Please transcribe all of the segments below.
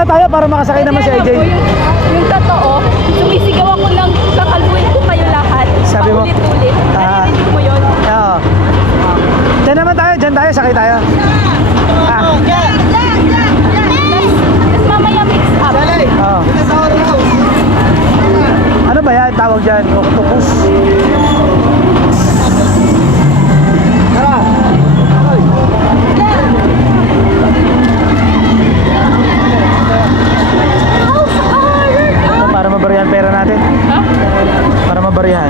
muna tayo para makasakay naman si AJ. Yung totoo, sumisigaw ako ng kakalbuin ko kayo lahat. Sabi mo? Paulit-ulit. Narinig mo yun? Oo. Diyan naman tayo, dyan tayo, sakay tayo. Tapos mamaya mix up. Oo. Ano ba yan? Tawag dyan? Octopus. Para mabarihan pera natin. Ha? Para mabarihan.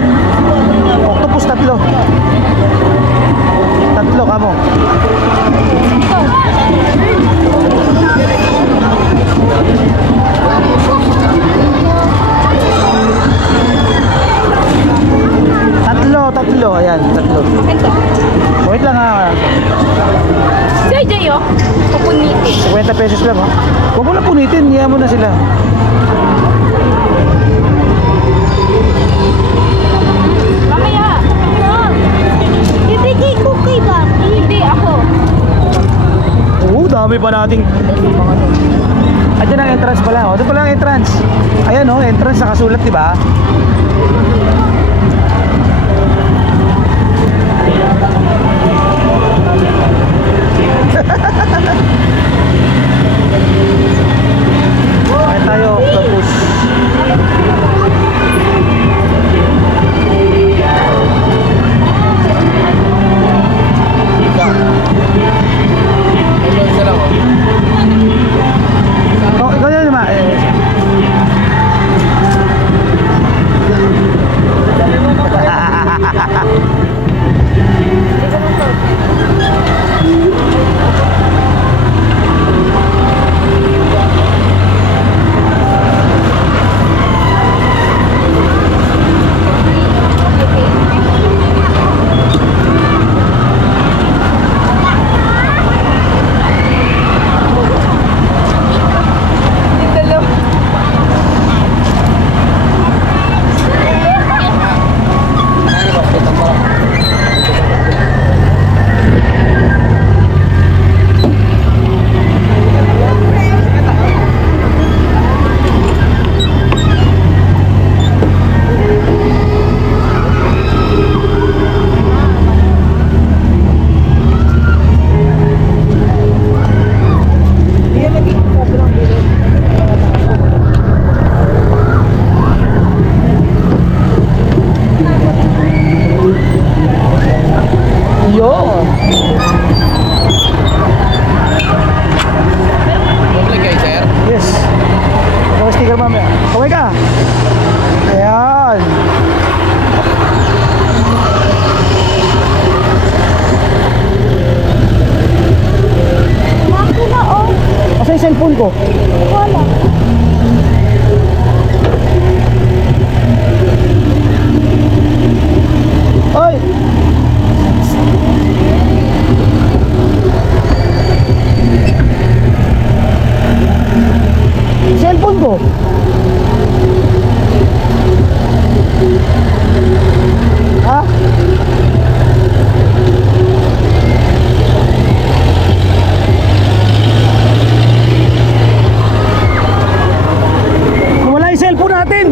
Octopus tatlo. Tatlo kamo. Tatlo. Ayan, tatlo. Ito. Wait lang ha. Si AJ oh. Pupunitin. 50 pesos lang ha. Huwag mo na punitin, hiya mo na sila. Mamaya. Bibigay ko kay Bobby. Hindi ako. Oo, dami pa nating Ayan ang entrance pala. O, doon pala ang entrance. Ayan o, entrance nakasulat, di ba? Ayan tayo, octopus. Oh, ikaw yun naman. Cellphone ko. Wala. Oy! Cellphone ko. Ha? Cellphone natin.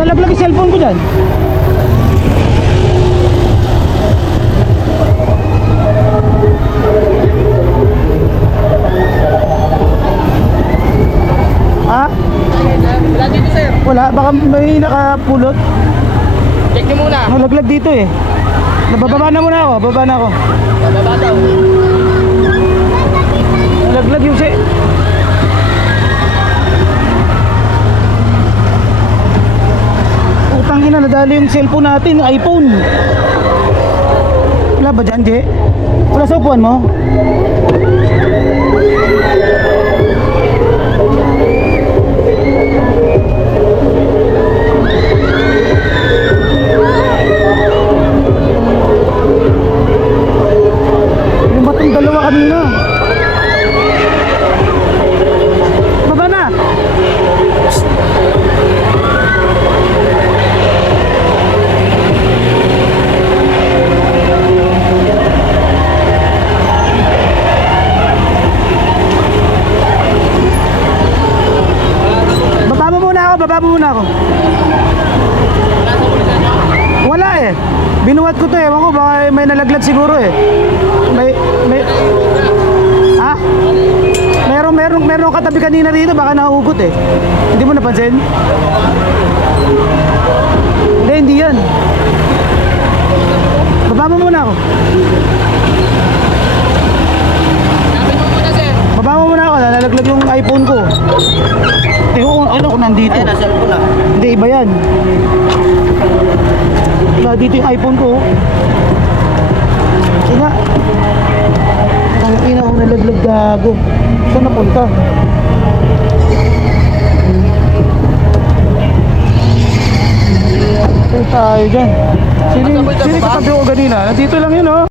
Nalaglag yung cellphone ko dyan. Ha? Wala dito sir. Wala, baka may nakapulot. Check nyo muna. Nalaglag dito eh. Nabababa na muna ako, baba na ako. Bababa daw. Nalaglag yung Utang ina, nadali yung cellphone natin, iPhone. Wala ba dyan, Je? Wala sa upuan mo? Yung batong dalawa kanina. Baba na! nalaglag siguro eh. May ha? Meron katabi kanina rito, baka nahugot eh. Hindi mo napansin? Hindi yan. Baba mo muna ako. Hanapin mo muna, sir. Baba mo muna ako, nalaglag yung iPhone ko. Ano ko nandito? Ayun, nasa cellphone na. Hindi, iba yan. Dito yung iPhone ko. Sige. Ang ina ko nalaglag gago. Saan napunta? Saan tayo dyan? Sino yung katabi ko kanina? Nandito lang yun oh.